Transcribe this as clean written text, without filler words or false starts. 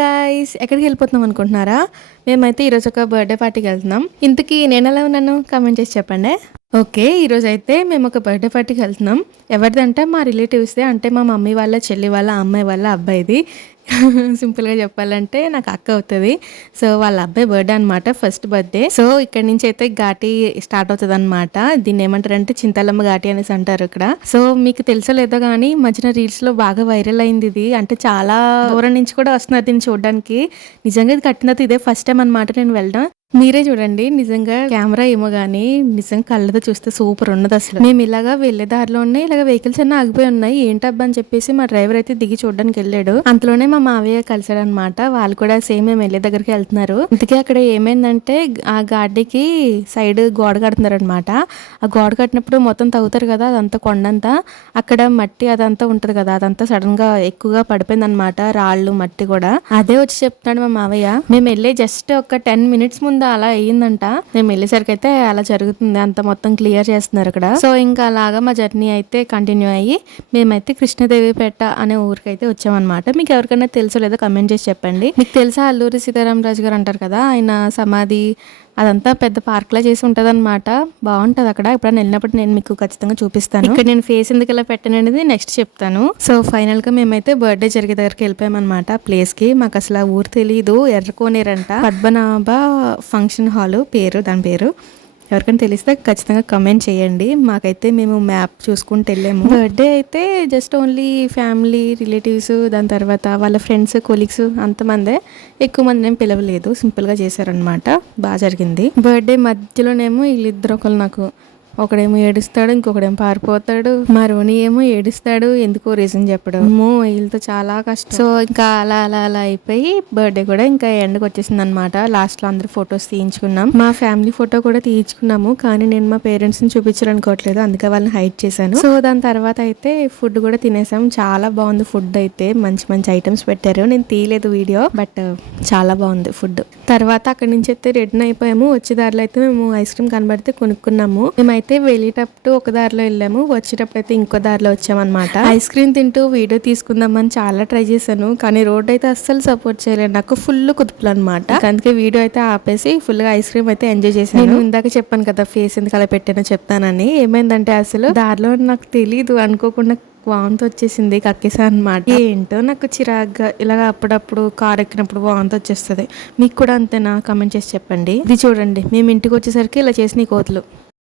Guys, ఎక్కడికి వెళ్ళిపోతున్నాం అనుకుంటున్నారా? మేమైతే ఈరోజు ఒక బర్త్డే పార్టీకి వెళ్తున్నాం. ఇంతకీ నేను ఎలా ఉన్నాను కామెంట్ చేసి చెప్పండి. ఓకే, ఈరోజు అయితే మేము ఒక బర్త్డే పార్టీకి వెళ్తున్నాం. ఎవరిదంటే మా రిలేటివ్స్దే, అంటే మా మమ్మీ వాళ్ళ చెల్లి వాళ్ళ అమ్మాయి వాళ్ళ అబ్బాయిది. సింపుల్గా చెప్పాలంటే నాకు అక్క అవుతుంది. సో వాళ్ళ అబ్బాయి బర్త్డే అనమాట, ఫస్ట్ బర్త్డే. సో ఇక్కడ నుంచి అయితే ఘాటి స్టార్ట్ అవుతుంది అనమాట. దీన్ని ఏమంటారంటే చింతలమ్మ ఘాటి అనేసి అంటారు ఇక్కడ. సో మీకు తెలుసో లేదో కానీ మధ్యన రీల్స్ లో బాగా వైరల్ అయింది ఇది. అంటే చాలా దూరం నుంచి కూడా వస్తున్నారు దీన్ని చూడడానికి. నిజంగా ఇది కట్టినది ఇదే ఫస్ట్ టైం అనమాట నేను వెళ్ళడం. మీరే చూడండి, నిజంగా కెమెరా ఏమో గానీ నిజంగా కళ్ళతో చూస్తే సూపర్ ఉన్నది అసలు. మేము ఇలాగా వెళ్లే దారిలోనే ఇలాగ వెహికల్స్ అన్నీ ఆగిపోయి ఉన్నాయి. ఏంటబ్బా అని చెప్పేసి మా డ్రైవర్ అయితే దిగి చూడడానికి వెళ్ళాడు. అంతలోనే మా మావయ్య కలిసాడు అనమాట. వాళ్ళు కూడా సేమ్ మేము వెళ్ళే దగ్గరికి వెళ్తున్నారు. ఇంతకీ అక్కడ ఏమైందంటే ఆ గాడ్డీకి సైడ్ గోడ కడుతున్నారు అనమాట. ఆ గోడ కట్టినప్పుడు మొత్తం తవ్వుతారు కదా, అదంతా కొండంతా, అక్కడ మట్టి అదంతా ఉంటది కదా, అదంతా సడన్ గా ఎక్కువగా పడిపోయింది అనమాట, రాళ్ళు మట్టి కూడా. అదే వచ్చి చెప్తున్నాడు మా మావయ్య. మేము వెళ్ళే జస్ట్ ఒక 10 minutes ముందు అలా అయ్యిందంట. మేము వెళ్ళేసరికి అయితే అలా జరుగుతుంది, అంత మొత్తం క్లియర్ చేస్తున్నారు అక్కడ. సో ఇంకా అలాగా మా జర్నీ అయితే కంటిన్యూ అయ్యి మేమైతే కృష్ణదేవిపేట అనే ఊరికైతే వచ్చామన్నమాట. మీకు ఎవరికైనా తెలుసో లేదో కమెంట్ చేసి చెప్పండి. మీకు తెలుసా, అల్లూరి సీతారామరాజు గారు అంటారు కదా, ఆయన సమాధి అదంతా పెద్ద పార్క్ లా చేసి ఉంటది అనమాట. బాగుంటది అక్కడ. ఎప్పుడైనా వెళ్ళినప్పుడు నేను మీకు ఖచ్చితంగా చూపిస్తాను. ఇక్కడ నేను ఫేస్ ఎందుకు ఇలా పెట్టాను అనేది నెక్స్ట్ చెప్తాను. సో ఫైనల్ గా మేమైతే బర్త్డే జరిగే దగ్గరికి వెళ్ళిపోయాం అనమాట ప్లేస్ కి. మాకు అసలు ఆ ఊరు తెలీదు, ఎర్రకోనేరంట, పద్మనాభ ఫంక్షన్ హాల్ పేరు, దాని పేరు. ఎవరికైనా తెలిస్తే ఖచ్చితంగా కమెంట్ చేయండి. మాకైతే మేము మ్యాప్ చూసుకుంటూ వెళ్ళాము. బర్త్డే అయితే జస్ట్ ఓన్లీ ఫ్యామిలీ రిలేటివ్స్, దాని తర్వాత వాళ్ళ ఫ్రెండ్స్ కొలీగ్స్, అంతమందే, ఎక్కువ మంది ఏం పిలవలేదు, సింపుల్గా చేశారనమాట. బాగా జరిగింది. బర్త్డే మధ్యలోనేమో వీళ్ళిద్దరు ఒకరు, నాకు ఒకడేమో ఏడుస్తాడు, ఇంకొకడేమో పారిపోతాడు, మా రోని ఏమో ఏడుస్తాడు, ఎందుకో రీజన్ చెప్పడం. వీళ్ళతో చాలా కష్టం. సో ఇంకా అలా అలా అలా అయిపోయి బర్త్డే కూడా ఇంకా ఎండ్కి వచ్చేసింది అనమాట. లాస్ట్ లో అందరు ఫొటోస్ తీయించుకున్నాం. మా ఫ్యామిలీ ఫోటో కూడా తీయించుకున్నాము, కానీ నేను మా పేరెంట్స్ ని చూపించాలనుకోవట్లేదు, అందుకే వాళ్ళని హైడ్ చేశాను. సో దాని తర్వాత అయితే ఫుడ్ కూడా తినేసాం. చాలా బాగుంది ఫుడ్ అయితే, మంచి మంచి ఐటమ్స్ పెట్టారు. నేను తీయలేదు వీడియో, బట్ చాలా బాగుంది ఫుడ్. తర్వాత అక్కడి నుంచి అయితే రిటర్న్ అయిపోయాము. వచ్చే దారిలో అయితే మేము ఐస్ క్రీమ్ కనబడితే కొనుక్కున్నాము. మేమైతే వెళ్ళేటప్పుడు ఒక దారిలో వెళ్ళాము, వచ్చేటప్పుడు అయితే ఇంకో దారిలో వచ్చామన్నమాట. ఐస్ క్రీమ్ తింటూ వీడియో తీసుకుందామని చాలా ట్రై చేశాను, కానీ రోడ్ అయితే అస్సలు సపోర్ట్ చేయలేదు, నాకు ఫుల్ కుదుపులు అనమాట. అందుకే వీడియో అయితే ఆపేసి ఫుల్ గా ఐస్ క్రీమ్ అయితే ఎంజాయ్ చేశాను. నేను ఇందాక చెప్పాను కదా ఫేస్ ఎందుకు అలా పెట్టానో చెప్తానని. ఏమైందంటే అసలు దారిలో నాకు తెలీదు, అనుకోకుండా వాంతి వచ్చేసింది, కక్కేసా అనమాట. ఏంటో నాకు చిరాగ్గా ఇలాగ అప్పుడప్పుడు కార్ ఎక్కినప్పుడు వాంతి వచ్చేస్తుంది. మీకు కూడా అంతేనా? కమెంట్ చేసి చెప్పండి. ఇది చూడండి, మేము ఇంటికి వచ్చేసరికి ఇలా చేసిన కోతులు.